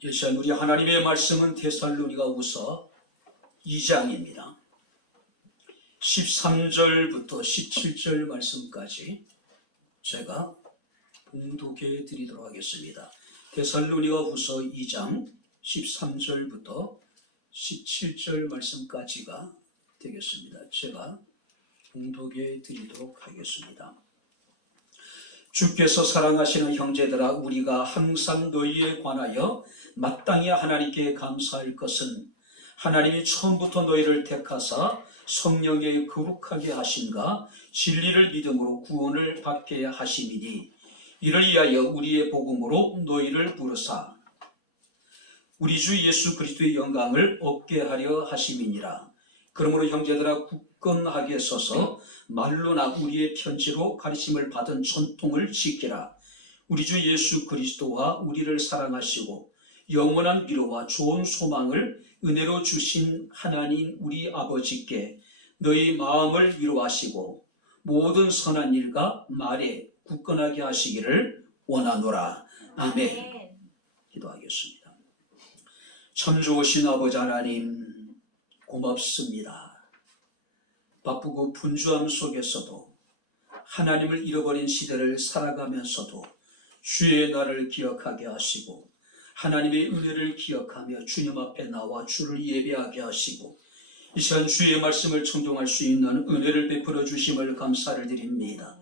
이 시간 우리 하나님의 말씀은 데살로니가후서 2장입니다. 13절부터 17절 말씀까지 제가 봉독해 드리도록 하겠습니다. 데살로니가후서 2장 13절부터 17절 말씀까지가 되겠습니다. 제가 봉독해 드리도록 하겠습니다. 주께서 사랑하시는 형제들아, 우리가 항상 너희에 관하여 마땅히 하나님께 감사할 것은 하나님이 처음부터 너희를 택하사 성령에 거룩하게 하신가 진리를 믿음으로 구원을 받게 하심이니, 이를 위하여 우리의 복음으로 너희를 부르사 우리 주 예수 그리스도의 영광을 얻게 하려 하심이니라. 그러므로 형제들아, 굳건하게 서서 말로나 우리의 편지로 가르침을 받은 전통을 지키라. 우리 주 예수 그리스도와 우리를 사랑하시고 영원한 위로와 좋은 소망을 은혜로 주신 하나님 우리 아버지께 너희 마음을 위로하시고 모든 선한 일과 말에 굳건하게 하시기를 원하노라. 아멘. 기도하겠습니다. 참 좋으신 아버지 하나님, 고맙습니다. 바쁘고 분주함 속에서도 하나님을 잃어버린 시대를 살아가면서도 주의 날을 기억하게 하시고 하나님의 은혜를 기억하며 주님 앞에 나와 주를 예배하게 하시고 이 시간 주의 말씀을 청종할 수 있는 은혜를 베풀어 주심을 감사를 드립니다.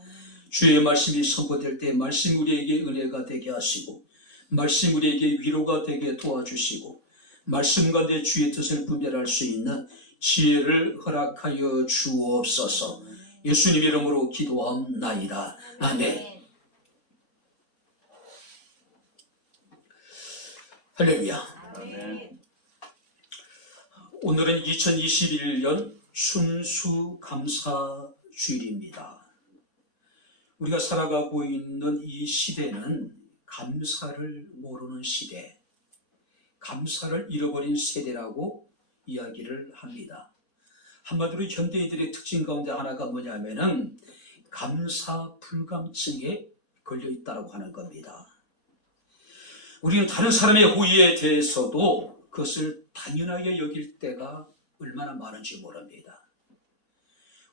주의 말씀이 선포될 때 말씀 우리에게 은혜가 되게 하시고 말씀 우리에게 위로가 되게 도와주시고 말씀 가운데 주의 뜻을 분별할 수 있는 지혜를 허락하여 주옵소서. 예수님 이름으로 기도하옵나이다. 아멘. 할렐루야. 아멘. 오늘은 2021년 순수감사주일입니다. 우리가 살아가고 있는 이 시대는 감사를 모르는 시대, 감사를 잃어버린 세대라고 이야기를 합니다. 한마디로 현대인들의 특징 가운데 하나가 뭐냐면은 감사 불감증에 걸려 있다고 하는 겁니다. 우리는 다른 사람의 호의에 대해서도 그것을 당연하게 여길 때가 얼마나 많은지 모릅니다.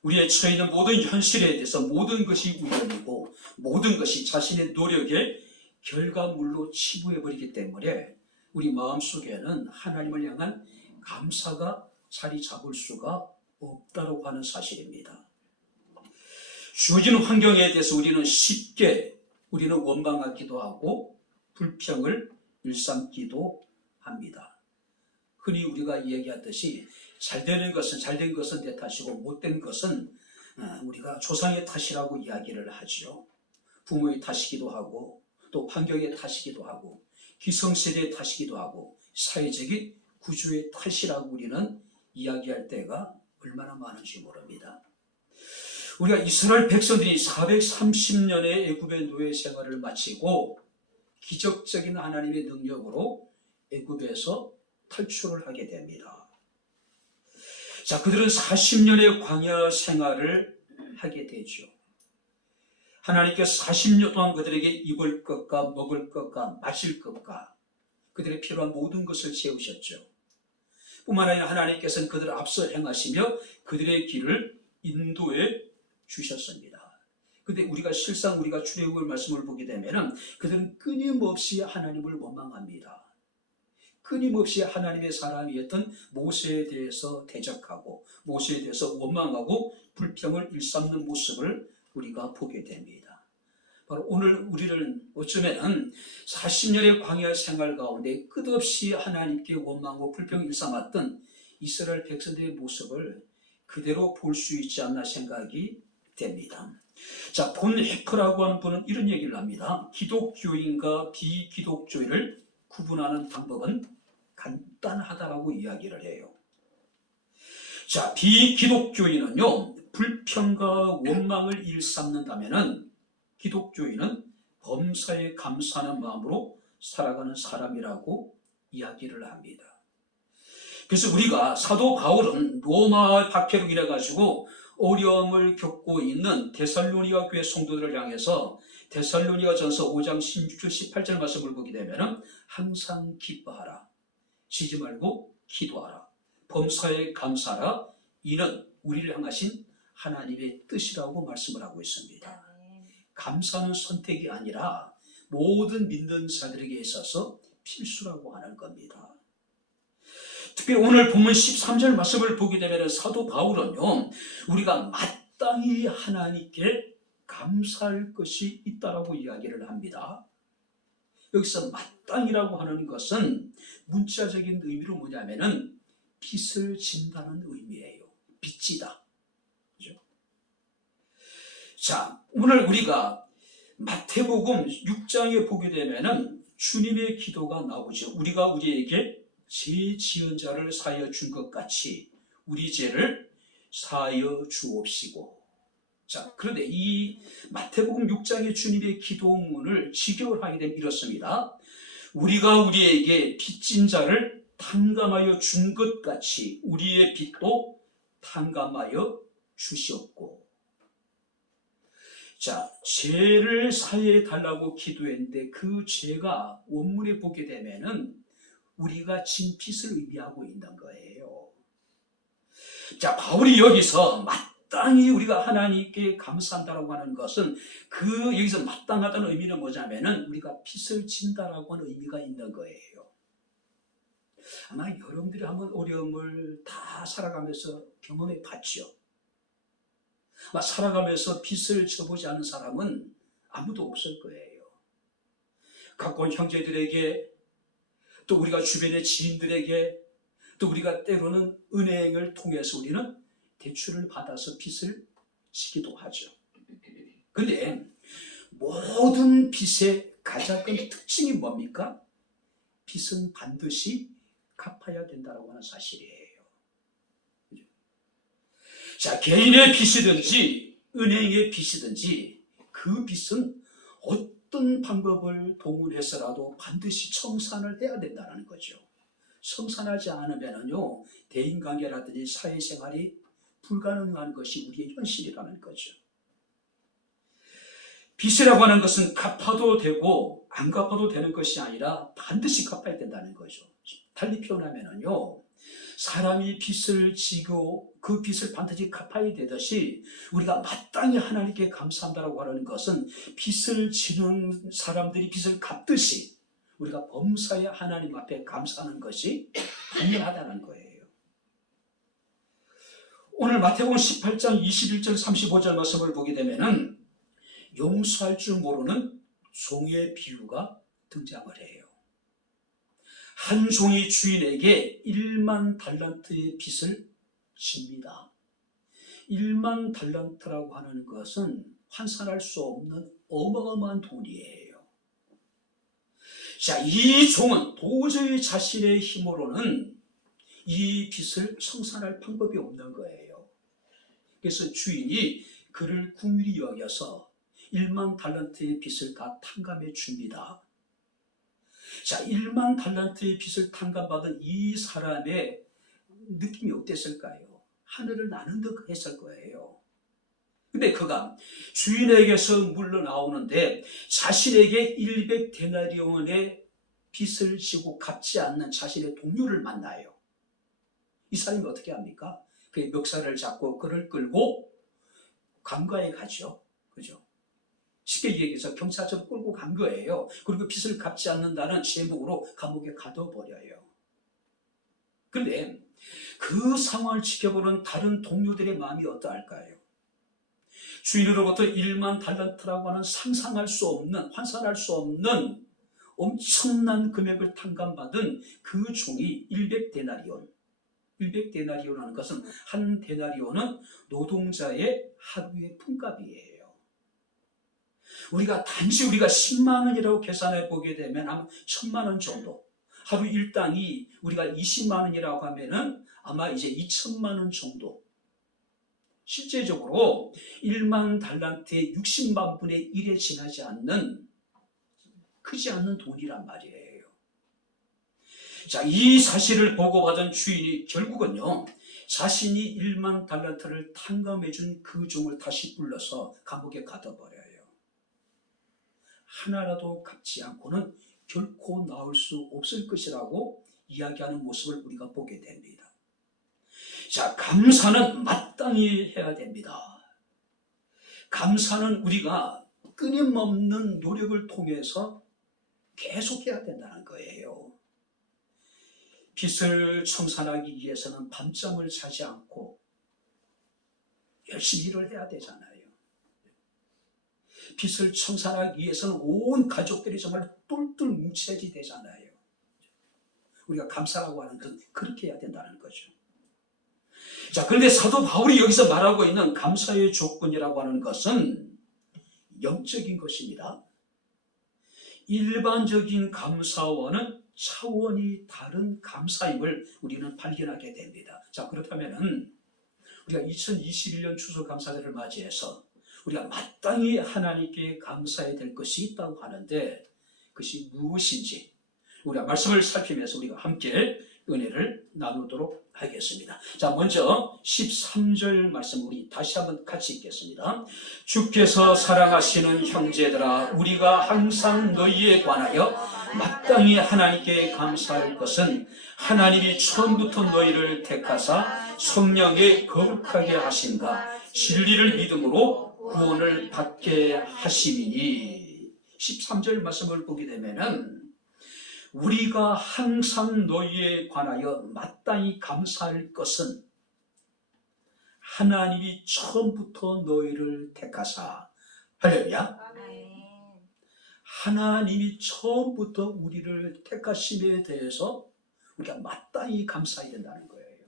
우리의 처해 있는 모든 현실에 대해서 모든 것이 우연이고 모든 것이 자신의 노력의 결과물로 치부해버리기 때문에 우리 마음속에는 하나님을 향한 감사가 자리 잡을 수가 없다고 하는 사실입니다. 주어진 환경에 대해서 우리는 쉽게 원망하기도 하고 불평을 일삼기도 합니다. 흔히 우리가 얘기하듯이 잘된 것은 내 탓이고 못된 것은 우리가 조상의 탓이라고 이야기를 하죠. 부모의 탓이기도 하고 또 환경의 탓이기도 하고 기성세대의 탓이기도 하고 사회적인 구조의 탓이라고 우리는 이야기할 때가 얼마나 많은지 모릅니다. 우리가 이스라엘 백성들이 430년의 애굽의 노예 생활을 마치고 기적적인 하나님의 능력으로 애굽에서 탈출을 하게 됩니다. 자, 그들은 40년의 광야 생활을 하게 되죠. 하나님께서 40년 동안 그들에게 입을 것과 먹을 것과 마실 것과 그들의 필요한 모든 것을 채우셨죠. 뿐만 아니라 하나님께서는 그들을 앞서 행하시며 그들의 길을 인도해 주셨습니다. 근데 실상 우리가 출애굽의 말씀을 보게 되면은 그들은 끊임없이 하나님을 원망합니다. 끊임없이 하나님의 사람이었던 모세에 대해서 대적하고 모세에 대해서 원망하고 불평을 일삼는 모습을 우리가 보게 됩니다. 바로 오늘 우리는 어쩌면 40년의 광야 생활 가운데 끝없이 하나님께 원망하고 불평을 일삼았던 이스라엘 백성들의 모습을 그대로 볼 수 있지 않나 생각이 됩니다. 자, 본 해커라고 하는 분은 이런 얘기를 합니다. 기독교인과 비기독교인을 구분하는 방법은 간단하다라고 이야기를 해요. 자, 비기독교인은요, 불평과 원망을 일삼는다면은 기독교인은 범사에 감사하는 마음으로 살아가는 사람이라고 이야기를 합니다. 그래서 우리가 사도 바울은 로마 박해로 인해 가지고 어려움을 겪고 있는 데살로니가 교회 성도들을 향해서 데살로니가전서 5장 16절 18절 말씀을 보게 되면 항상 기뻐하라. 쉬지 말고 기도하라. 범사에 감사하라. 이는 우리를 향하신 하나님의 뜻이라고 말씀을 하고 있습니다. 감사는 선택이 아니라 모든 믿는 자들에게 있어서 필수라고 하는 겁니다. 특히 오늘 본문 13절 말씀을 보게 되면 사도 바울은요, 우리가 마땅히 하나님께 감사할 것이 있다라고 이야기를 합니다. 여기서 마땅히라고 하는 것은 문자적인 의미로 뭐냐면은 빚을 진다는 의미예요. 빚지다. 그죠? 자, 오늘 우리가 마태복음 6장에 보게 되면은 주님의 기도가 나오죠. 우리가 우리에게 죄 지은 자를 사하여 준 것 같이 우리 죄를 사하여 주옵시고. 자, 그런데 이 마태복음 6장의 주님의 기도문을 직역하게 되면 이렇습니다. 우리가 우리에게 빚진 자를 탕감하여 준 것 같이 우리의 빚도 탕감하여 주시옵고. 자, 죄를 사해 달라고 기도했는데 그 죄가 원문에 보게 되면은 우리가 진 빚을 의미하고 있는 거예요. 자, 바울이 여기서 마땅히 우리가 하나님께 감사한다라고 하는 것은 여기서 마땅하다는 의미는 뭐냐면은 우리가 빚을 진다라고 하는 의미가 있는 거예요. 아마 여러분들이 한번 어려움을 다 살아가면서 경험해 봤죠. 아마 살아가면서 빚을 져보지 않은 사람은 아무도 없을 거예요. 가까운 형제들에게, 또 우리가 주변의 지인들에게, 또 우리가 때로는 은행을 통해서 우리는 대출을 받아서 빚을 지기도 하죠. 그런데 모든 빚의 가장 큰 특징이 뭡니까? 빚은 반드시 갚아야 된다고 하는 사실이에요. 자, 개인의 빚이든지 은행의 빚이든지 그 빚은 어떤 방법을 동원해서라도 반드시 청산을 해야 된다는 거죠. 청산하지 않으면요, 대인관계라든지 사회생활이 불가능한 것이 우리의 현실이라는 거죠. 빚이라고 하는 것은 갚아도 되고 안 갚아도 되는 것이 아니라 반드시 갚아야 된다는 거죠. 달리 표현하면요, 사람이 빚을 지고 그 빚을 반드시 갚아야 되듯이 우리가 마땅히 하나님께 감사한다고 하는 것은 빚을 지는 사람들이 빚을 갚듯이 우리가 범사에 하나님 앞에 감사하는 것이 당연하다는 거예요. 오늘 마태복음 18장 21절 35절 말씀을 보게 되면은 용서할 줄 모르는 종의 비유가 등장을 해요. 한 종이 주인에게 1만 달란트의 빚을 집니다. 1만 달란트라고 하는 것은 환산할 수 없는 어마어마한 돈이에요. 자, 이 종은 도저히 자신의 힘으로는 이 빚을 청산할 방법이 없는 거예요. 그래서 주인이 그를 긍휼히 여겨서 1만 달란트의 빚을 다 탕감해 줍니다. 자, 1만 달란트의 빚을 탕감받은 이 사람의 느낌이 어땠을까요? 하늘을 나는 듯 했을 거예요. 근데 그가 주인에게서 물러나오는데 자신에게 100데나리온의 빚을 지고 갚지 않는 자신의 동료를 만나요. 이 사람이 어떻게 합니까? 그의 멱살을 잡고 그를 끌고 감가에 가죠. 그죠? 쉽게 얘기해서 경찰서로 끌고 간 거예요. 그리고 빚을 갚지 않는다는 제목으로 감옥에 가둬버려요. 그런데 그 상황을 지켜보는 다른 동료들의 마음이 어떠할까요? 주인으로부터 1만 달란트라고 하는 상상할 수 없는, 환산할 수 없는 엄청난 금액을 탕감받은 그 종이 100데나리온. 100데나리온이라는 것은 한 데나리온은 노동자의 하루의 품값이에요. 우리가 단지 우리가 10만 원이라고 계산해 보게 되면 아마 1000만 원 정도, 하루 일당이 우리가 20만 원이라고 하면은 아마 이제 2천만 원 정도. 실제적으로 1만 달란트의 60만 분의 1에 지나지 않는, 크지 않는 돈이란 말이에요. 자, 이 사실을 보고받은 주인이 결국은요, 자신이 1만 달란트를 탕감해 준 그 종을 다시 불러서 감옥에 가둬버려요. 하나라도 갚지 않고는 결코 나올 수 없을 것이라고 이야기하는 모습을 우리가 보게 됩니다. 자, 감사는 마땅히 해야 됩니다. 감사는 우리가 끊임없는 노력을 통해서 계속해야 된다는 거예요. 빚을 청산하기 위해서는 밤잠을 자지 않고 열심히 일을 해야 되잖아요. 빚을 청산하기 위해서는 온 가족들이 정말 똘똘 뭉쳐야지 되잖아요. 우리가 감사라고 하는 건 그렇게 해야 된다는 거죠. 자, 그런데 사도 바울이 여기서 말하고 있는 감사의 조건이라고 하는 것은 영적인 것입니다. 일반적인 감사와는 차원이 다른 감사임을 우리는 발견하게 됩니다. 자, 그렇다면은 우리가 2021년 추수감사절을 맞이해서 우리가 마땅히 하나님께 감사해야 될 것이 있다고 하는데 그것이 무엇인지 우리가 말씀을 살피면서 우리가 함께 은혜를 나누도록 하겠습니다. 자, 먼저 13절 말씀 우리 다시 한번 같이 읽겠습니다. 주께서 사랑하시는 형제들아, 우리가 항상 너희에 관하여 마땅히 하나님께 감사할 것은 하나님이 처음부터 너희를 택하사 성령에 거룩하게 하신가 진리를 믿음으로 구원을 받게 하심이니. 13절 말씀을 보게 되면은 우리가 항상 너희에 관하여 마땅히 감사할 것은 하나님이 처음부터 너희를 택하사. 할렐루야. 하나님이 처음부터 우리를 택하심에 대해서 우리가 마땅히 감사해야 된다는 거예요.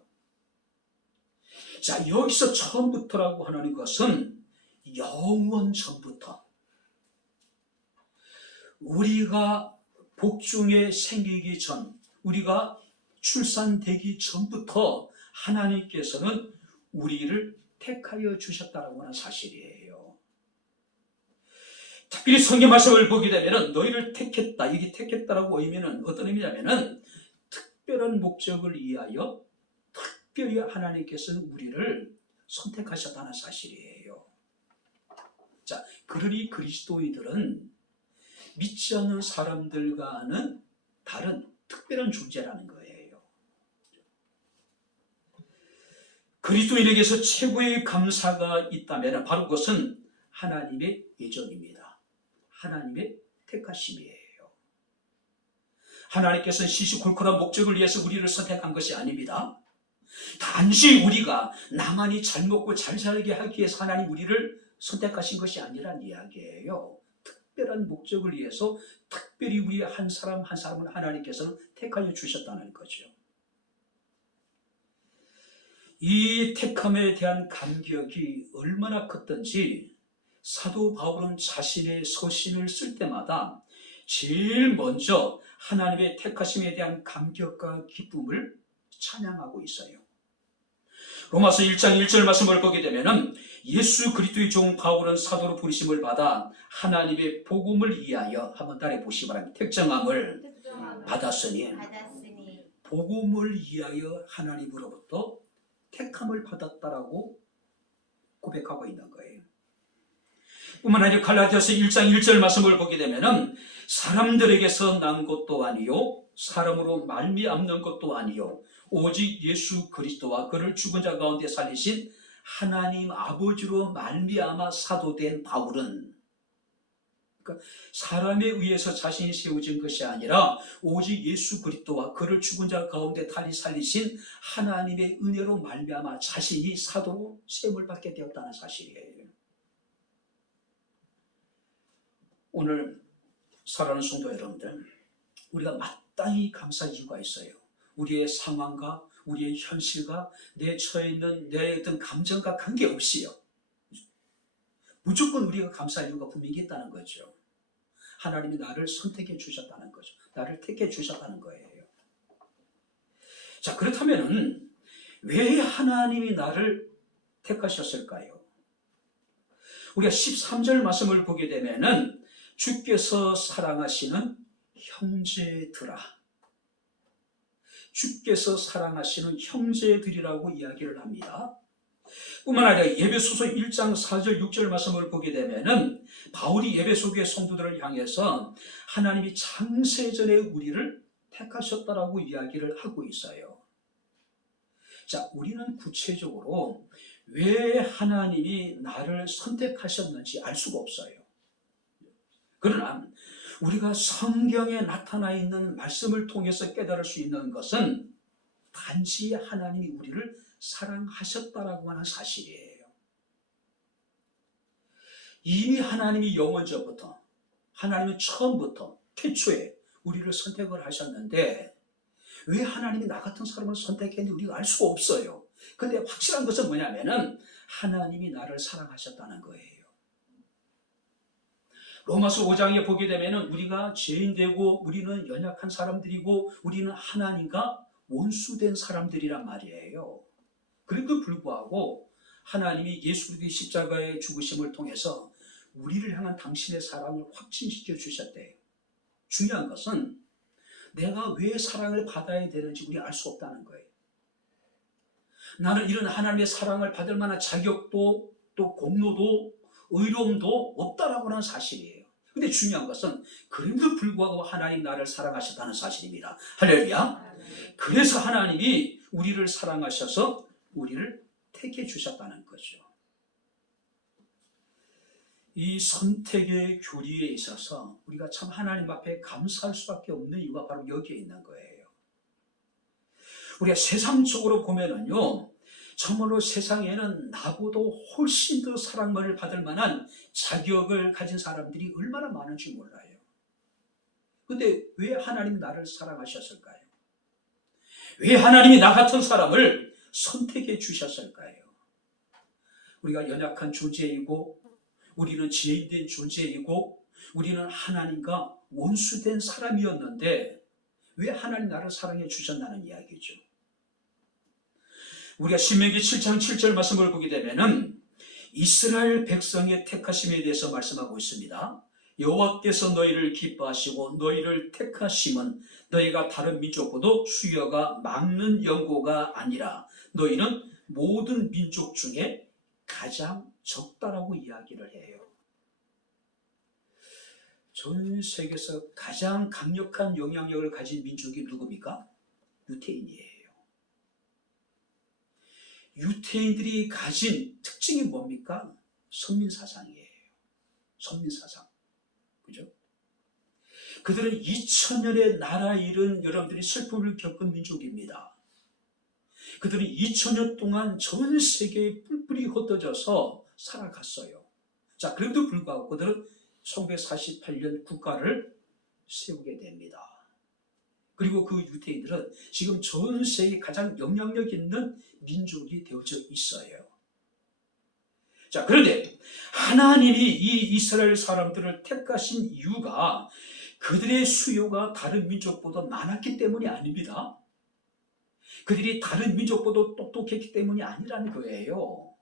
자, 여기서 처음부터라고 하는 것은 영원 전부터, 우리가 복중에 생기기 전, 우리가 출산되기 전부터 하나님께서는 우리를 택하여 주셨다라고 하는 사실이에요. 특별히 성경 말씀을 보게 되면 너희를 택했다, 이게 택했다라고 의미는 어떤 의미냐면은 특별한 목적을 위하여 특별히 하나님께서는 우리를 선택하셨다는 사실이에요. 자, 그러니 그리스도인들은 믿지 않는 사람들과는 다른 특별한 존재라는 거예요. 그리스도인에게서 최고의 감사가 있다면 바로 그것은 하나님의 예정입니다. 하나님의 택하심이에요. 하나님께서는 시시콜콜한 목적을 위해서 우리를 선택한 것이 아닙니다. 단지 우리가 나만이 잘 먹고 잘 살게 하기 위해서 하나님 우리를 선택하신 것이 아니란 이야기예요. 특별한 목적을 위해서 특별히 우리 한 사람 한 사람을 하나님께서는 택하여 주셨다는 거죠. 이 택함에 대한 감격이 얼마나 컸던지 사도 바울은 자신의 서신을 쓸 때마다 제일 먼저 하나님의 택하심에 대한 감격과 기쁨을 찬양하고 있어요. 로마서 1장 1절 말씀을 보게 되면 예수 그리스도의 종 바울은 사도로 부르심을 받아 하나님의 복음을 위하여, 한번 따라해 보시기 바랍니다. 택정함을 받았으니 복음을 위하여 하나님으로부터 택함을 받았다라고 고백하고 있는 거예요. 뿐만 아니라 갈라디아서 1장 1절 말씀을 보게 되면 사람들에게서 난 것도 아니요 사람으로 말미암는 것도 아니요 오직 예수 그리스도와 그를 죽은 자 가운데 살리신 하나님 아버지로 말미암아 사도된 바울은, 그러니까 사람에 의해서 자신이 세워진 것이 아니라 오직 예수 그리스도와 그를 죽은 자 가운데 달리 살리신 하나님의 은혜로 말미암아 자신이 사도로 세움을 받게 되었다는 사실이에요. 오늘 사랑하는 성도 여러분들, 우리가 마땅히 감사할 이유가 있어요. 우리의 상황과 우리의 현실과 내 처해 있는 내 어떤 감정과 관계없이요, 무조건 우리가 감사할 이유가 분명히 있다는 거죠. 하나님이 나를 선택해 주셨다는 거죠. 나를 택해 주셨다는 거예요. 자, 그렇다면 왜 하나님이 나를 택하셨을까요? 우리가 13절 말씀을 보게 되면은 주께서 사랑하시는 형제들아, 주께서 사랑하시는 형제들이라고 이야기를 합니다. 뿐만 아니라 에베소서 1장 4절 6절 말씀을 보게 되면은 바울이 에베소교회 성도들을 향해서 하나님이 창세전에 우리를 택하셨다라고 이야기를 하고 있어요. 자, 우리는 구체적으로 왜 하나님이 나를 선택하셨는지 알 수가 없어요. 그러나 우리가 성경에 나타나 있는 말씀을 통해서 깨달을 수 있는 것은 단지 하나님이 우리를 사랑하셨다라고 하는 사실이에요. 이미 하나님이 영원전부터, 하나님은 처음부터 태초에 우리를 선택을 하셨는데 왜 하나님이 나 같은 사람을 선택했는지 우리가 알 수가 없어요. 근데 확실한 것은 뭐냐면은 하나님이 나를 사랑하셨다는 거예요. 로마서 5장에 보게 되면은 우리가 죄인되고 우리는 연약한 사람들이고 우리는 하나님과 원수된 사람들이란 말이에요. 그래도 불구하고 하나님이 예수 그리스도의 십자가의 죽으심을 통해서 우리를 향한 당신의 사랑을 확증시켜 주셨대요. 중요한 것은 내가 왜 사랑을 받아야 되는지 우리가 알 수 없다는 거예요. 나는 이런 하나님의 사랑을 받을 만한 자격도 또 공로도 의로움도 없다라고 하는 사실이에요. 근데 중요한 것은 그럼에도 불구하고 하나님 나를 사랑하셨다는 사실입니다. 할렐루야. 그래서 하나님이 우리를 사랑하셔서 우리를 택해 주셨다는 거죠. 이 선택의 교리에 있어서 우리가 참 하나님 앞에 감사할 수밖에 없는 이유가 바로 여기에 있는 거예요. 우리가 세상적으로 보면은요, 정말로 세상에는 나보다 훨씬 더 사랑을 받을 만한 자격을 가진 사람들이 얼마나 많은지 몰라요. 근데 왜 하나님이 나를 사랑하셨을까요? 왜 하나님이 나 같은 사람을 선택해 주셨을까요? 우리가 연약한 존재이고 우리는 죄인된 존재이고 우리는 하나님과 원수된 사람이었는데 왜 하나님 나를 사랑해 주셨다는 이야기죠. 우리가 신명기 7장 7절 말씀을 보게 되면은 이스라엘 백성의 택하심에 대해서 말씀하고 있습니다. 여호와께서 너희를 기뻐하시고 너희를 택하심은 너희가 다른 민족보다 수여가 막는 연고가 아니라 너희는 모든 민족 중에 가장 적다라고 이야기를 해요. 전 세계에서 가장 강력한 영향력을 가진 민족이 누굽니까? 유태인이에요. 유태인들이 가진 특징이 뭡니까? 선민사상이에요. 선민사상. 그죠? 그들은 2000년의 나라 잃은 여러분들이 슬픔을 겪은 민족입니다. 그들은 2000년 동안 전 세계에 뿔뿔이 흩어져서 살아갔어요. 자, 그럼에도 불구하고 그들은 1948년 국가를 세우게 됩니다. 그리고 그 유태인들은 지금 전 세계에 가장 영향력 있는 민족이 되어져 있어요. 자, 그런데 하나님이 이 이스라엘 사람들을 택하신 이유가 그들의 수요가 다른 민족보다 많았기 때문이 아닙니다. 그들이 다른 민족보다 똑똑했기 때문이 아니라는 거예요.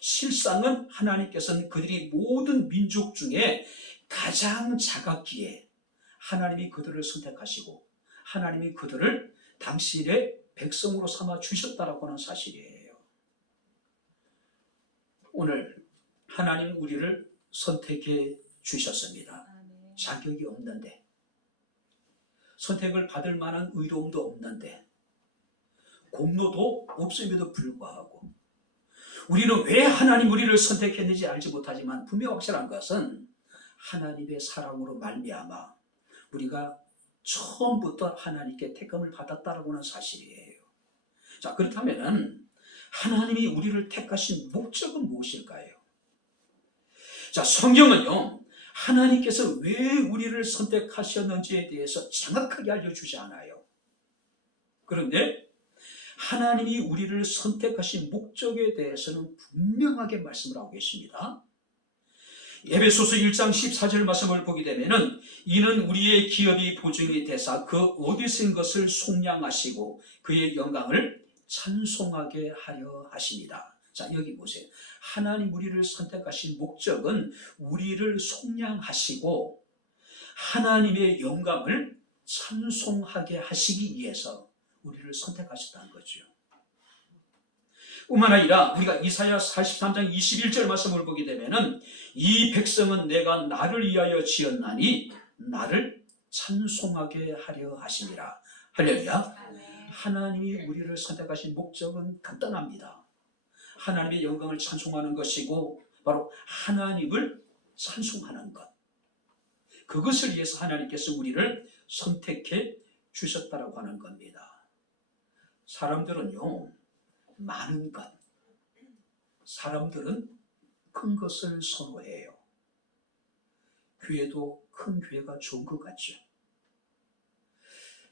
실상은 하나님께서는 그들이 모든 민족 중에 가장 작았기에 하나님이 그들을 선택하시고 하나님이 그들을 당신의 백성으로 삼아 주셨다라고 하는 사실이에요. 오늘 하나님 우리를 선택해 주셨습니다. 자격이 없는데, 선택을 받을 만한 의로움도 없는데, 공로도 없음에도 불구하고 우리는 왜 하나님 우리를 선택했는지 알지 못하지만 분명 확실한 것은 하나님의 사랑으로 말미암아 우리가 처음부터 하나님께 택함을 받았다라고 하는 사실이에요. 자, 그렇다면 하나님이 우리를 택하신 목적은 무엇일까요? 자, 성경은요, 하나님께서 왜 우리를 선택하셨는지에 대해서 정확하게 알려주지 않아요. 그런데 하나님이 우리를 선택하신 목적에 대해서는 분명하게 말씀을 하고 계십니다. 에베소서 1장 14절 말씀을 보게 되면은 이는 우리의 기업이 보증이 되사 그 어디서 것을 속량하시고 그의 영광을 찬송하게 하려 하십니다. 자, 여기 보세요. 하나님 우리를 선택하신 목적은 우리를 속량하시고 하나님의 영광을 찬송하게 하시기 위해서 우리를 선택하셨다는 거죠. 뿐만 아니라 우리가 이사야 43장 21절 말씀을 보게 되면은 이 백성은 내가 나를 위하여 지었나니 나를 찬송하게 하려 하심이라. 할렐루야. 하나님이 우리를 선택하신 목적은 간단합니다. 하나님의 영광을 찬송하는 것이고 바로 하나님을 찬송하는 것. 그것을 위해서 하나님께서 우리를 선택해 주셨다라고 하는 겁니다. 사람들은요, 많은 것, 사람들은 큰 것을 선호해요. 교회도 큰 교회가 좋은 것 같죠.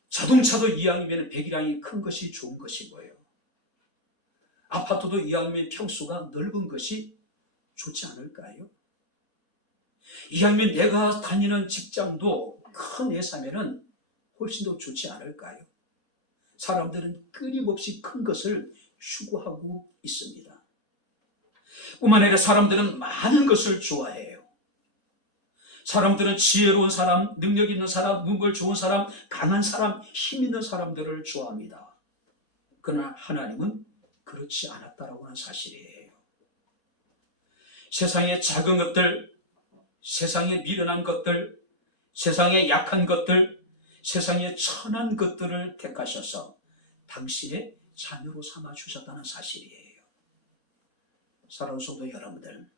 자동차도 이왕이면 100이랑이 큰 것이 좋은 것이고요. 아파트도 이왕이면 평수가 넓은 것이 좋지 않을까요? 이왕이면 내가 다니는 직장도 큰 회사면은 훨씬 더 좋지 않을까요? 사람들은 끊임없이 큰 것을 추구하고 있습니다. 뿐만 아니라 사람들은 많은 것을 좋아해요. 사람들은 지혜로운 사람, 능력 있는 사람, 문벌 좋은 사람, 강한 사람, 힘 있는 사람들을 좋아합니다. 그러나 하나님은 그렇지 않았다라고 하는 사실이에요. 세상의 작은 것들, 세상에 미련한 것들, 세상에 약한 것들, 세상에 천한 것들을 택하셔서 당신의 자녀로 삼아 주셨다는 사실이에요. 사랑하는 성도 여러분들,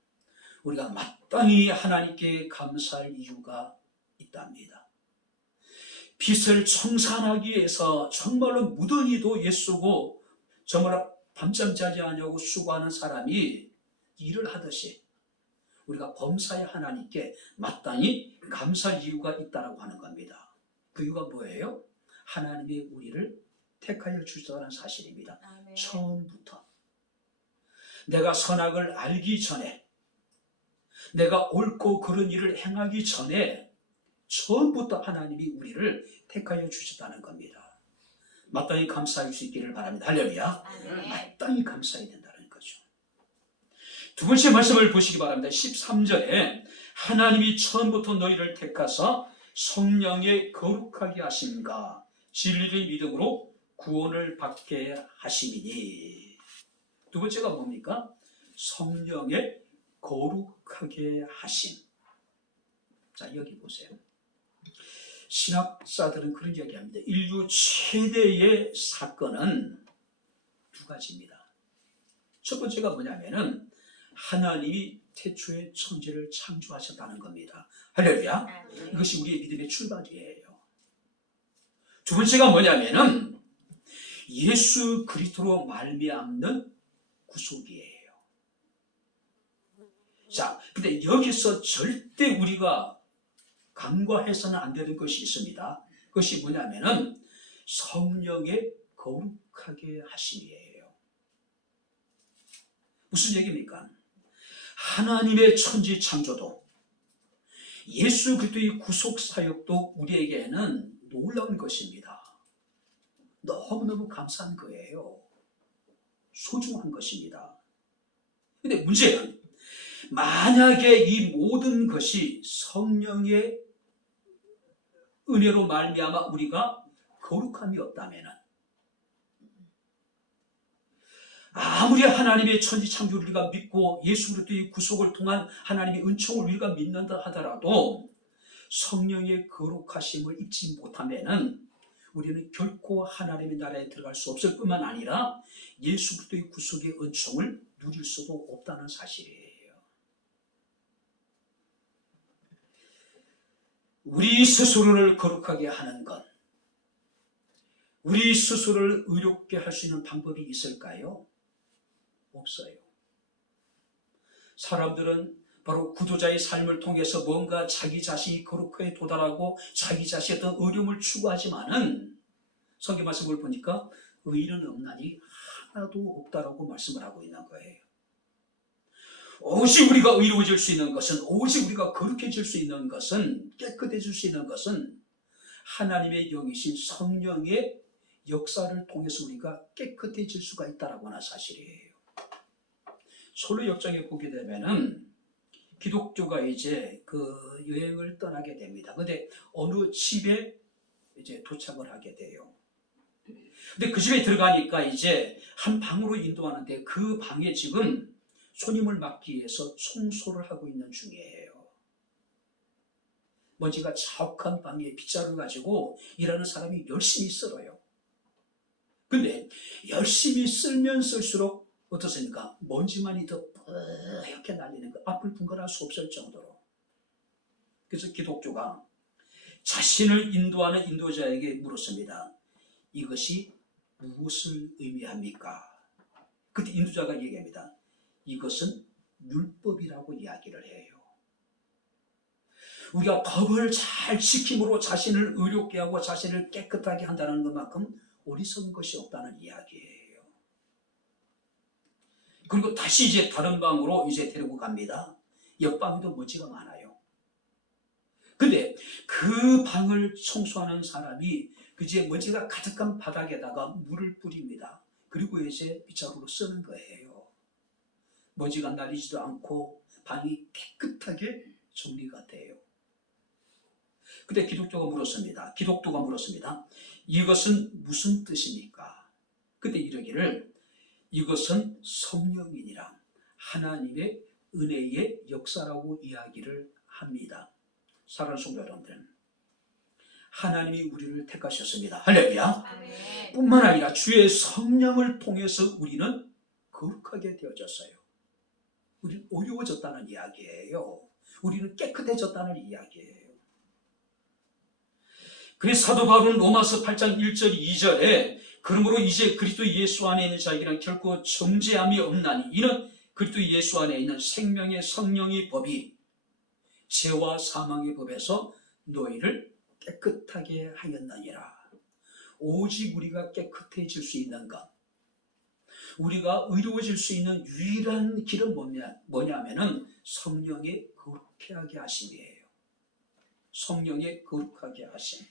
우리가 마땅히 하나님께 감사할 이유가 있답니다. 빚을 청산하기 위해서 정말로 무던히도 애쓰고 정말 밤잠 자지 않냐고 수고하는 사람이 일을 하듯이 우리가 범사의 하나님께 마땅히 감사할 이유가 있다고 하는 겁니다. 그 이유가 뭐예요? 하나님이 우리를 택하여 주셨다는 사실입니다. 아멘. 처음부터 내가 선악을 알기 전에, 내가 옳고 그른 일을 행하기 전에 처음부터 하나님이 우리를 택하여 주셨다는 겁니다. 마땅히 감사할 수 있기를 바랍니다. 할렐루야. 아멘. 마땅히 감사해야 된다는 거죠. 두 번째 말씀을 보시기 바랍니다. 13절에 하나님이 처음부터 너희를 택하사 성령에 거룩하게 하심과 진리의 믿음으로 구원을 받게 하심이니. 두 번째가 뭡니까? 성령에 거룩하게 하심. 자, 여기 보세요. 신학자들은 그런 이야기합니다. 인류 최대의 사건은 두 가지입니다. 첫 번째가 뭐냐면은 하나님이 태초에 천지를 창조하셨다는 겁니다. 할렐루야. 이것이 우리의 믿음의 출발이에요. 두 번째가 뭐냐면은 예수 그리스도로 말미암는 구속이에요. 자, 근데 여기서 절대 우리가 간과해서는 안 되는 것이 있습니다. 그것이 뭐냐면은 성령에 거룩하게 하심이에요. 무슨 얘기입니까? 하나님의 천지 창조도, 예수 그리스도의 구속 사역도 우리에게는 놀라운 것입니다. 너무너무 감사한 거예요. 소중한 것입니다. 근데 문제는 만약에 이 모든 것이 성령의 은혜로 말미암아 우리가 거룩함이 없다면, 아무리 하나님의 천지 창조를 우리가 믿고 예수 그리스도의 구속을 통한 하나님의 은총을 우리가 믿는다 하더라도 성령의 거룩하심을 입지 못하면 우리는 결코 하나님의 나라에 들어갈 수 없을 뿐만 아니라 예수 그리스도의 구속의 은총을 누릴 수도 없다는 사실이에요. 우리 스스로를 거룩하게 하는 것, 우리 스스로를 의롭게 할 수 있는 방법이 있을까요? 없어요. 사람들은 바로 구도자의 삶을 통해서 뭔가 자기 자신이 거룩하게 도달하고 자기 자신의 어떤 어려움을 추구하지만은 성경 말씀을 보니까 의인은 없나니 하나도 없다라고 말씀을 하고 있는 거예요. 오직 우리가 의로워질 수 있는 것은, 오직 우리가 거룩해질 수 있는 것은, 깨끗해질 수 있는 것은 하나님의 영이신 성령의 역사를 통해서 우리가 깨끗해질 수가 있다라고 하는 사실이에요. 솔로 역정에 보게 되면은 기독교가 이제 그 여행을 떠나게 됩니다. 근데 어느 집에 이제 도착을 하게 돼요. 근데 그 집에 들어가니까 이제 한 방으로 인도하는데 그 방에 지금 손님을 막기 위해서 청소를 하고 있는 중이에요. 먼지가 자욱한 방에 빗자루 가지고 일하는 사람이 열심히 쓸어요. 근데 열심히 쓸면 쓸수록 어떻습니까? 먼지만이 더 뿌옇게 날리는 거, 앞을 분간할 수 없을 정도로. 그래서 기독교가 자신을 인도하는 인도자에게 물었습니다. 이것이 무엇을 의미합니까? 그때 인도자가 얘기합니다. 이것은 율법이라고 이야기를 해요. 우리가 법을 잘 지킴으로 자신을 의롭게 하고 자신을 깨끗하게 한다는 것만큼 어리석은 것이 없다는 이야기예요. 그리고 다시 이제 다른 방으로 이제 데리고 갑니다. 옆방에도 먼지가 많아요. 근데 그 방을 청소하는 사람이 그제 먼지가 가득한 바닥에다가 물을 뿌립니다. 그리고 이제 빗자루로 쓰는 거예요. 먼지가 날리지도 않고 방이 깨끗하게 정리가 돼요. 근데 기독교가 물었습니다. 이것은 무슨 뜻입니까? 그때 이러기를 이것은 성령이니라 하나님의 은혜의 역사라고 이야기를 합니다. 사랑하는 성도 여러분들, 하나님이 우리를 택하셨습니다. 할렐루야. 아멘. 뿐만 아니라 주의 성령을 통해서 우리는 거룩하게 되어졌어요. 우리는 어려워졌다는 이야기예요. 우리는 깨끗해졌다는 이야기예요. 그래서 사도 바울은 로마서 8장 1절 2절에 그러므로 이제 그리스도 예수 안에 있는 자에게는 결코 정죄함이 없나니 이는 그리스도 예수 안에 있는 생명의 성령의 법이 죄와 사망의 법에서 너희를 깨끗하게 하였느니라. 오직 우리가 깨끗해질 수 있는 것, 우리가 의로워질 수 있는 유일한 길은 뭐냐면은 성령의 거룩하게 하게 하심이에요. 성령의 거룩하게 하심.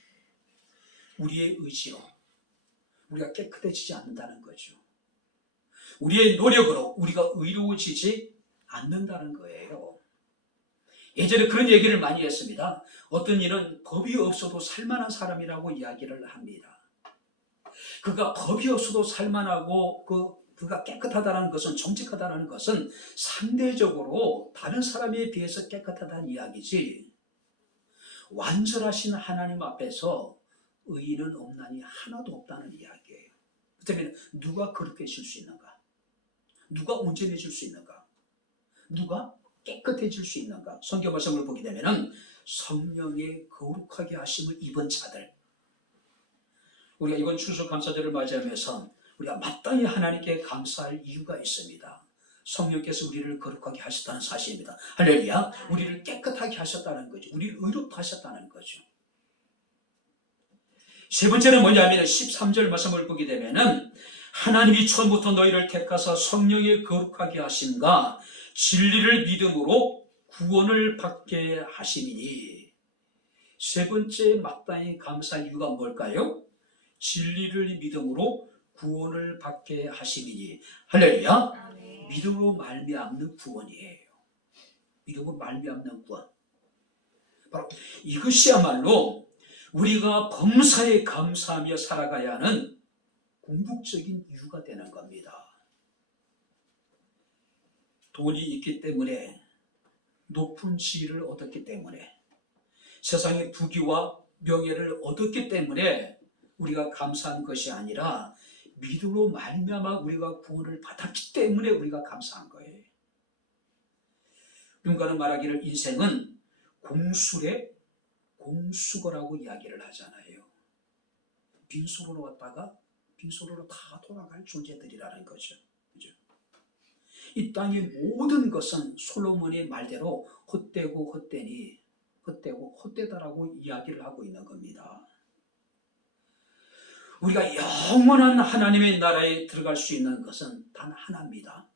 우리의 의지로 우리가 깨끗해지지 않는다는 거죠. 우리의 노력으로 우리가 의로워지지 않는다는 거예요. 예전에 그런 얘기를 많이 했습니다. 어떤 이는 법이 없어도 살만한 사람이라고 이야기를 합니다. 그가 법이 없어도 살만하고 그가 깨끗하다는 것은, 정직하다는 것은 상대적으로 다른 사람에 비해서 깨끗하다는 이야기지, 완전하신 하나님 앞에서 의인은 없나니 하나도 없다는 이야기예요. 그렇다면 누가 거룩해질 수 있는가? 누가 온전해질 수 있는가? 누가 깨끗해질 수 있는가? 성경 말씀을 보게 되면 성령의 거룩하게 하심을 입은 자들, 우리가 이번 추수감사절을 맞이하면서 우리가 마땅히 하나님께 감사할 이유가 있습니다. 성령께서 우리를 거룩하게 하셨다는 사실입니다. 할렐루야. 우리를 깨끗하게 하셨다는 거죠. 우리를 의롭게 하셨다는 거죠. 세 번째는 뭐냐면 13절 말씀을 보게 되면은 하나님이 처음부터 너희를 택하사 성령의 거룩하게 하심과 진리를 믿음으로 구원을 받게 하심이니. 세 번째 마땅히 감사할 이유가 뭘까요? 진리를 믿음으로 구원을 받게 하심이니. 할렐루야. 아멘. 믿음으로 말미암는 구원이에요. 믿음으로 말미암는 구원. 바로 이것이야말로 우리가 범사에 감사하며 살아가야 하는 궁극적인 이유가 되는 겁니다. 돈이 있기 때문에, 높은 지위를 얻었기 때문에, 세상의 부귀와 명예를 얻었기 때문에 우리가 감사한 것이 아니라 믿음으로 말미암아 우리가 구원을 받았기 때문에 우리가 감사한 거예요. 누군가는 말하기를 인생은 공술의 공수거라고 이야기를 하잖아요. 빈손으로 왔다가 빈손으로 다 돌아갈 존재들이라는 거죠. 그죠? 이 땅의 모든 것은 솔로몬의 말대로 헛되고 헛되니 헛되고 헛되다라고 이야기를 하고 있는 겁니다. 우리가 영원한 하나님의 나라에 들어갈 수 있는 것은 단 하나입니다.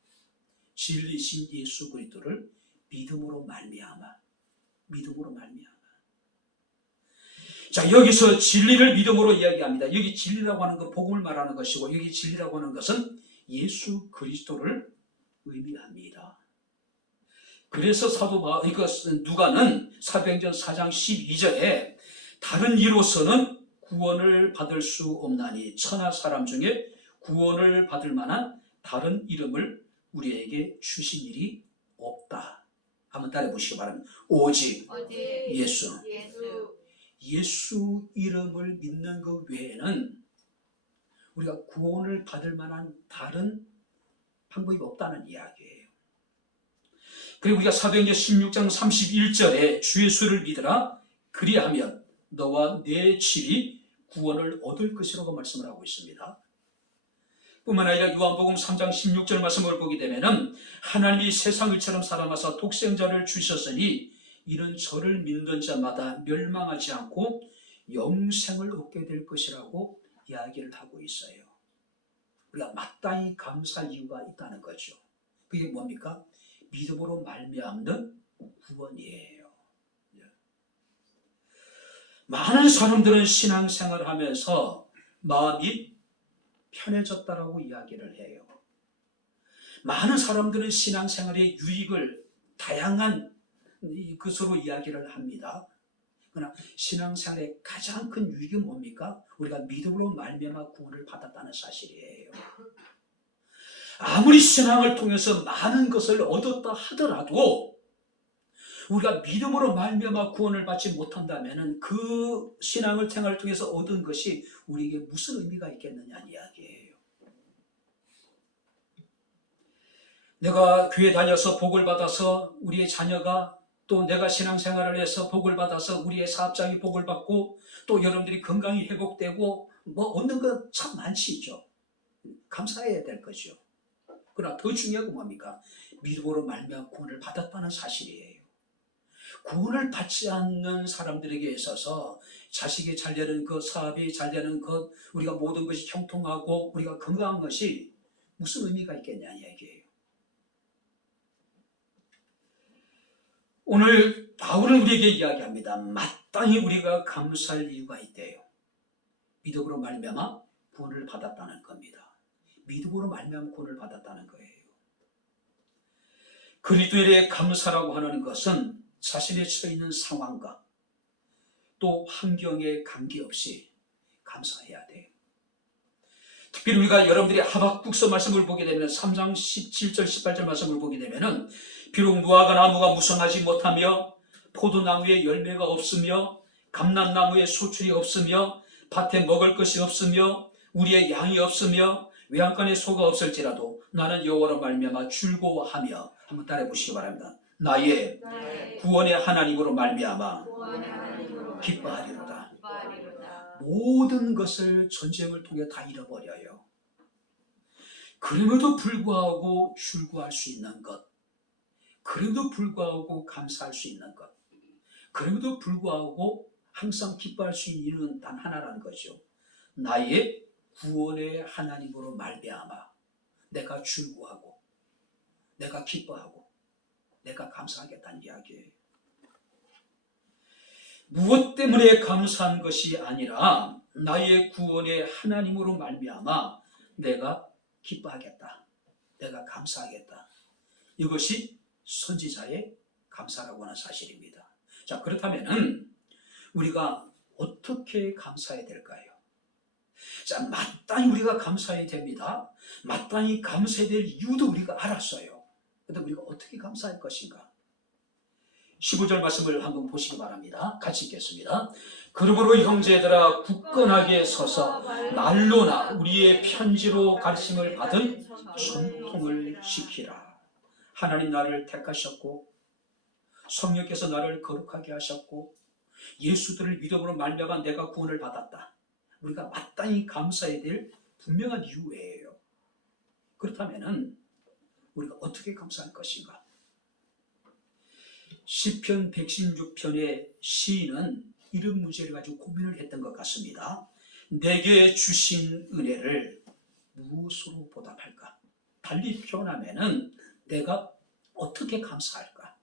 진리신 예수 그리스도를 믿음으로 말미암아. 믿음으로 말미암아. 자, 여기서 진리를 믿음으로 이야기합니다. 여기 진리라고 하는 건 복음을 말하는 것이고, 여기 진리라고 하는 것은 예수 그리스도를 의미합니다. 그래서 누가는 사도행전 4장 12절에 다른 이로서는 구원을 받을 수 없나니 천하 사람 중에 구원을 받을 만한 다른 이름을 우리에게 주신 일이 없다. 한번 따라해 보시기 바랍니다. 오직 예수. 예수 이름을 믿는 그 외에는 우리가 구원을 받을 만한 다른 방법이 없다는 이야기예요. 그리고 우리가 사도행전 16장 31절에 주 예수를 믿으라 그리하면 너와 내 집이 구원을 얻을 것이라고 말씀을 하고 있습니다. 뿐만 아니라 요한복음 3장 16절 말씀을 보게 되면 하나님이 세상을처럼 사랑하사 독생자를 주셨으니 이는 저를 믿는 자마다 멸망하지 않고 영생을 얻게 될 것이라고 이야기를 하고 있어요. 우리가 마땅히 감사할 이유가 있다는 거죠. 그게 뭡니까? 믿음으로 말미암는 구원이에요. 많은 사람들은 신앙생활을 하면서 마음이 편해졌다라고 이야기를 해요. 많은 사람들은 신앙생활의 유익을 다양한 것으로 이야기를 합니다. 그러나 신앙생활의 가장 큰 유익은 뭡니까? 우리가 믿음으로 말미암아 구원을 받았다는 사실이에요. 아무리 신앙을 통해서 많은 것을 얻었다 하더라도 우리가 믿음으로 말미암아 구원을 받지 못한다면 그 신앙을 생활을 통해서 얻은 것이 우리에게 무슨 의미가 있겠느냐는 이야기예요. 내가 교회 다녀서 복을 받아서 우리의 자녀가, 또 내가 신앙생활을 해서 복을 받아서 우리의 사업장이 복을 받고, 또 여러분들이 건강이 회복되고 뭐 얻는 것 참 많지죠. 감사해야 될 거죠. 그러나 더 중요한 건 뭡니까? 믿음으로 말미암아 구원을 받았다는 사실이에요. 구원을 받지 않는 사람들에게 있어서 자식이 잘 되는 것, 사업이 잘 되는 것, 우리가 모든 것이 형통하고 우리가 건강한 것이 무슨 의미가 있겠냐는 얘기예요. 오늘 바울은 우리에게 이야기합니다. 마땅히 우리가 감사할 이유가 있대요. 믿음으로 말미암아 구원을 받았다는 겁니다. 믿음으로 말미암아 구원을 받았다는 거예요. 그리스도인의 감사라고 하는 것은 자신의 처해 있는 상황과 또 환경에 관계없이 감사해야 돼요. 특별히 우리가 여러분들이 하박국서 말씀을 보게 되면 3장 17절 18절 말씀을 보게 되면 비록 무화과 나무가 무성하지 못하며 포도나무에 열매가 없으며 감람나무에 소출이 없으며 밭에 먹을 것이 없으며 우리의 양이 없으며 외양간에 소가 없을지라도 나는 여호와로 말미암아 즐거워하며, 한번 따라해 보시기 바랍니다. 나의 구원의 하나님으로 말미암아 기뻐하리로다. 모든 것을 전쟁을 통해 다 잃어버려요. 그럼에도 불구하고 즐거워할 수 있는 것, 그럼에도 불구하고 감사할 수 있는 것, 그럼에도 불구하고 항상 기뻐할 수 있는 이유는 단 하나라는 거죠. 나의 구원의 하나님으로 말미암아 내가 즐거워하고 내가 기뻐하고 내가 감사하겠다는 이야기예요. 무엇 때문에 감사한 것이 아니라 나의 구원의 하나님으로 말미암아 내가 기뻐하겠다, 내가 감사하겠다. 이것이 선지자의 감사라고 하는 사실입니다. 자, 그렇다면 우리가 어떻게 감사해야 될까요? 자, 마땅히 우리가 감사해야 됩니다. 마땅히 감사해야 될 이유도 우리가 알았어요. 그런데 우리가 어떻게 감사할 것인가? 15절 말씀을 한번 보시기 바랍니다. 같이 읽겠습니다. 그러므로 형제들아 굳건하게 서서 말로나 우리의 편지로 가르침을 받은 전통을 지키라. 하나님 나를 택하셨고 성령께서 나를 거룩하게 하셨고 예수들을 믿음으로 말미암아 내가 구원을 받았다. 우리가 마땅히 감사해야 될 분명한 이유예요. 그렇다면 우리가 어떻게 감사할 것인가? 시편 116편의 시인은 이런 문제를 가지고 고민을 했던 것 같습니다. 내게 주신 은혜를 무엇으로 보답할까? 달리 표현하면은 내가 어떻게 감사할까?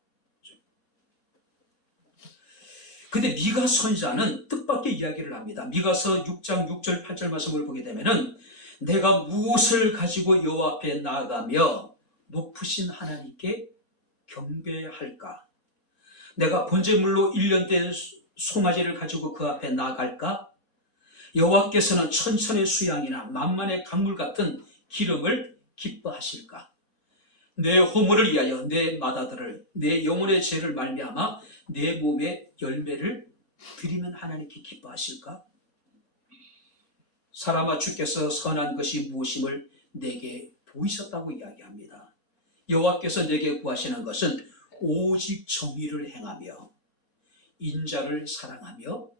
근데 미가 선지자는 뜻밖의 이야기를 합니다. 미가서 6장 6절 8절 말씀을 보게 되면은 내가 무엇을 가지고 여호와 앞에 나아가며 높으신 하나님께 경배할까? 내가 번제물로 1년 된 송아지를 가지고 그 앞에 나아갈까? 여호와께서는 천천의 수양이나 만만의 강물 같은 기름을 기뻐하실까? 내 허물을 위하여 내 맏아들을 내 영혼의 죄를 말미암아 내 몸에 열매를 드리면 하나님께 기뻐하실까? 사람아, 주께서 선한 것이 무엇임을 내게 보이셨다고 이야기합니다. 여호와께서 내게 구하시는 것은 오직 정의를 행하며 인자를 사랑하며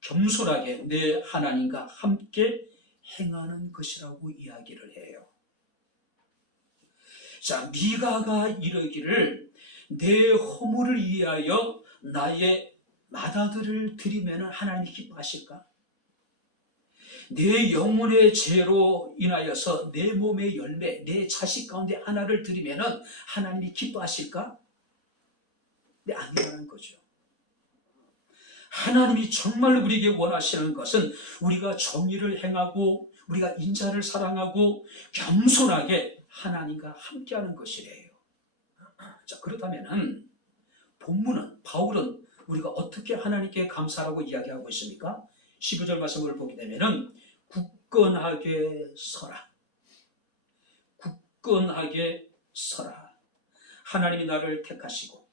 겸손하게 내 하나님과 함께 행하는 것이라고 이야기를 해요. 자, 미가가 이르기를 내 허물을 위하여 나의 맏아들을 드리면 하나님이 기뻐하실까? 내 영혼의 죄로 인하여서 내 몸의 열매, 내 자식 가운데 하나를 드리면 하나님이 기뻐하실까? 네, 아니라는 거죠. 하나님이 정말 우리에게 원하시는 것은 우리가 정의를 행하고 우리가 인자를 사랑하고 겸손하게 하나님과 함께하는 것이래요. 자, 그렇다면 본문은, 바울은 우리가 어떻게 하나님께 감사라고 이야기하고 있습니까? 15절 말씀을 보게 되면 굳건하게 서라. 굳건하게 서라. 하나님이 나를 택하시고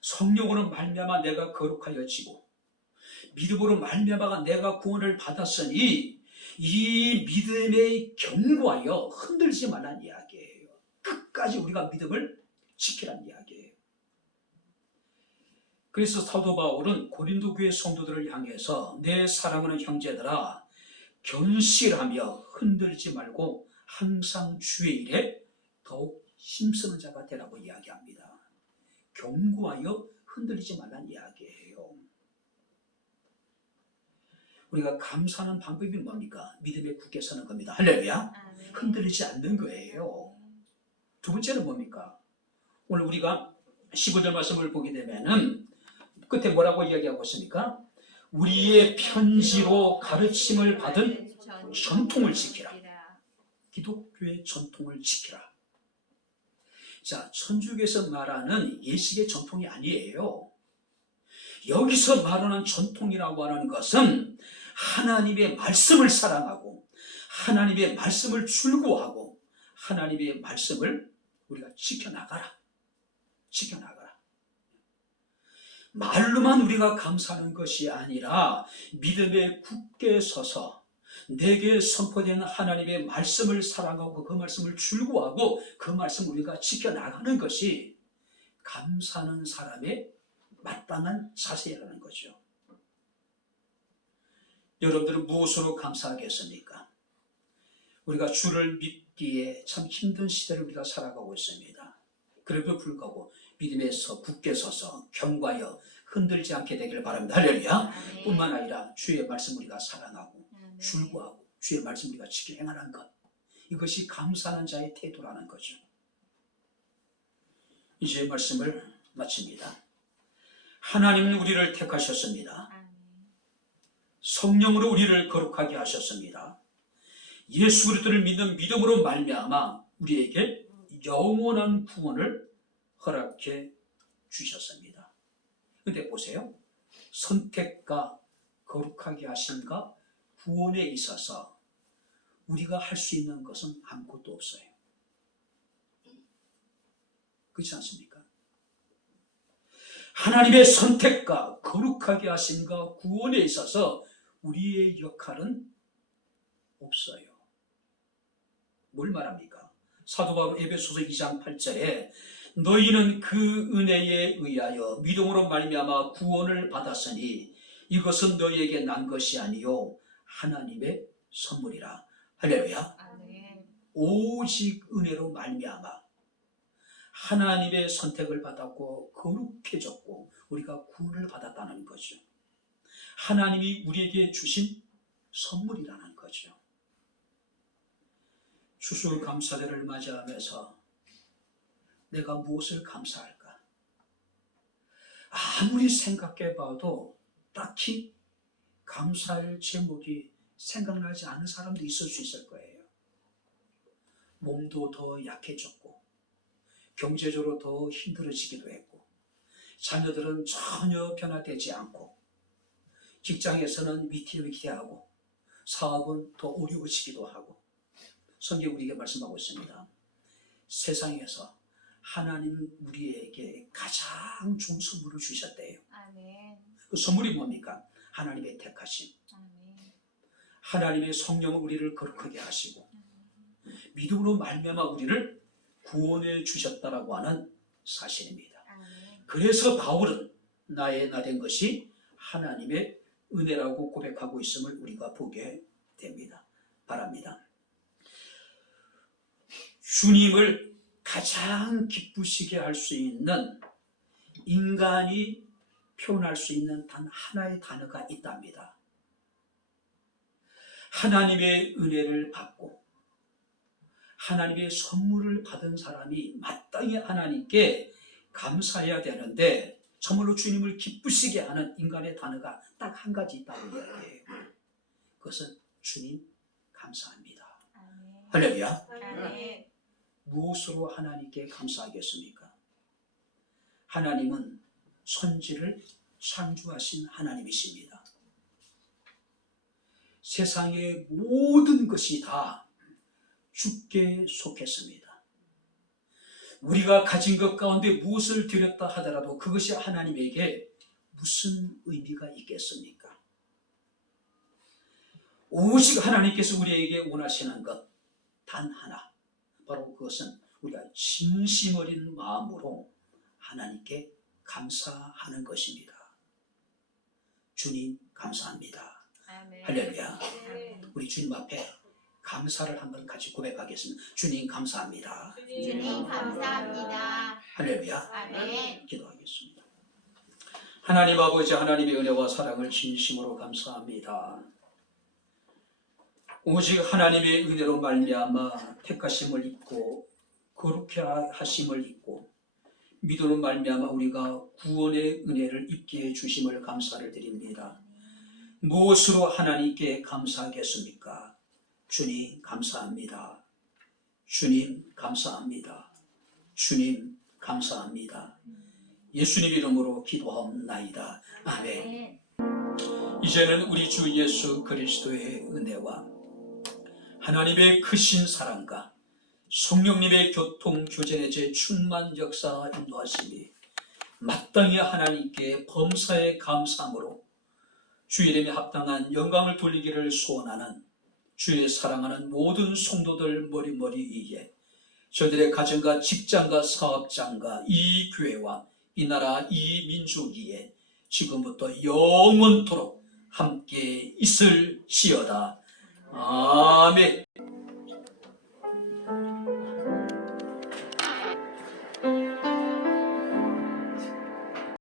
성령으로 말미암아 내가 거룩하여지고 믿음으로 말미암아 내가 구원을 받았으니 이 믿음에 견고하여 흔들지 말란 이야기예요. 끝까지 우리가 믿음을 지키란 이야기예요. 그래서 사도 바울은 고린도 교회 성도들을 향해서 내 사랑하는 형제들아 견실하며 흔들지 말고 항상 주의 일에 더욱 힘쓰는 자가 되라고 이야기합니다. 견고하여 흔들리지 말란 이야기예요. 우리가 감사하는 방법이 뭡니까? 믿음에 굳게 서는 겁니다. 할렐루야. 흔들리지 않는 거예요. 두 번째는 뭡니까? 오늘 우리가 15절 말씀을 보게 되면은 끝에 뭐라고 이야기하고 있습니까? 우리의 편지로 가르침을 받은 전통을 지키라. 기독교의 전통을 지키라. 자, 천주교에서 말하는 예식의 전통이 아니에요. 여기서 말하는 전통이라고 하는 것은 하나님의 말씀을 사랑하고 하나님의 말씀을 출구하고 하나님의 말씀을 우리가 지켜나가라. 지켜나가라. 말로만 우리가 감사하는 것이 아니라 믿음에 굳게 서서 내게 선포된 하나님의 말씀을 사랑하고 그 말씀을 출구하고 그 말씀을 우리가 지켜나가는 것이 감사하는 사람의 마땅한 자세라는 거죠. 여러분들은 무엇으로 감사하겠습니까? 우리가 주를 믿기에 참 힘든 시대를 우리가 살아가고 있습니다. 그래도 불구하고 믿음에서 굳게 서서 견고하여 흔들지 않게 되기를 바랍니다. 할렐루야. 뿐만 아니라 주의 말씀 우리가 사랑하고 출구하고 주의 말씀 우리가 지켜 행하는 것, 이것이 감사하는 자의 태도라는 거죠. 이제 말씀을 마칩니다. 하나님은 우리를 택하셨습니다. 성령으로 우리를 거룩하게 하셨습니다. 예수 그리스도를 믿는 믿음으로 말미암아 우리에게 영원한 구원을 허락해 주셨습니다. 근데 보세요. 선택과 거룩하게 하심과 구원에 있어서 우리가 할 수 있는 것은 아무것도 없어요. 그렇지 않습니까? 하나님의 선택과 거룩하게 하심과 구원에 있어서 우리의 역할은 없어요. 뭘 말합니까? 사도 바울 에베소서 2장 8절에 너희는 그 은혜에 의하여 믿음으로 말미암아 구원을 받았으니 이것은 너희에게 난 것이 아니요 하나님의 선물이라. 할렐루야. 오직 은혜로 말미암아 하나님의 선택을 받았고 거룩해졌고 우리가 구원을 받았다는 거죠. 하나님이 우리에게 주신 선물이라는 거죠. 추수감사절을 맞이하면서 내가 무엇을 감사할까? 아무리 생각해봐도 딱히 감사할 제목이 생각나지 않는 사람도 있을 수 있을 거예요. 몸도 더 약해졌고 경제적으로 더 힘들어지기도 했고 자녀들은 전혀 변화되지 않고 직장에서는 위태위태하고 사업은 더 어려워지기도 하고 성경 우리에게 말씀하고 있습니다. 세상에서 하나님 우리에게 가장 좋은 선물을 주셨대요. 아멘. 그 선물이 뭡니까? 하나님의 택하심. 아멘. 하나님의 성령은 우리를 거룩하게 하시고 믿음으로 말미암아 우리를 구원해 주셨다라고 하는 사실입니다. 아멘. 그래서 바울은 나의 나 된 것이 하나님의 은혜라고 고백하고 있음을 우리가 보게 됩니다. 바랍니다. 주님을 가장 기쁘시게 할 수 있는 인간이 표현할 수 있는 단 하나의 단어가 있답니다. 하나님의 은혜를 받고 하나님의 선물을 받은 사람이 마땅히 하나님께 감사해야 되는데 정말로 주님을 기쁘시게 하는 인간의 단어가 딱 한 가지 있다고 이야기해요. 그것은 주님 감사합니다. 아멘. 할렐루야. 아멘. 무엇으로 하나님께 감사하겠습니까? 하나님은 천지를 창조하신 하나님이십니다. 세상의 모든 것이 다 주께 속했습니다. 우리가 가진 것 가운데 무엇을 드렸다 하더라도 그것이 하나님에게 무슨 의미가 있겠습니까? 오직 하나님께서 우리에게 원하시는 것 단 하나, 바로 그것은 우리가 진심 어린 마음으로 하나님께 감사하는 것입니다. 주님 감사합니다. 아멘. 할렐루야. 아멘. 우리 주님 앞에 감사를 한번 같이 고백하겠습니다. 주님 감사합니다. 주님 감사합니다. 할렐루야. 아멘. 기도하겠습니다. 하나님 아버지, 하나님의 은혜와 사랑을 진심으로 감사합니다. 오직 하나님의 은혜로 말미암아 택하심을 입고 거룩해 하심을 입고 믿음으로 말미암아 우리가 구원의 은혜를 입게 해주심을 감사를 드립니다. 무엇으로 하나님께 감사하겠습니까? 주님 감사합니다. 주님 감사합니다. 주님 감사합니다. 예수님 이름으로 기도하옵나이다. 아멘. 이제는 우리 주 예수 그리스도의 은혜와 하나님의 크신 사랑과 성령님의 교통 교제의 충만 역사 인도하심이 마땅히 하나님께 범사에 감사함으로 주 이름에 합당한 영광을 돌리기를 소원하는 주의 사랑하는 모든 성도들 머리머리 위에 저들의 가정과 직장과 사업장과 이 교회와 이 나라 이 민족 위에 지금부터 영원토록 함께 있을지어다. 아멘.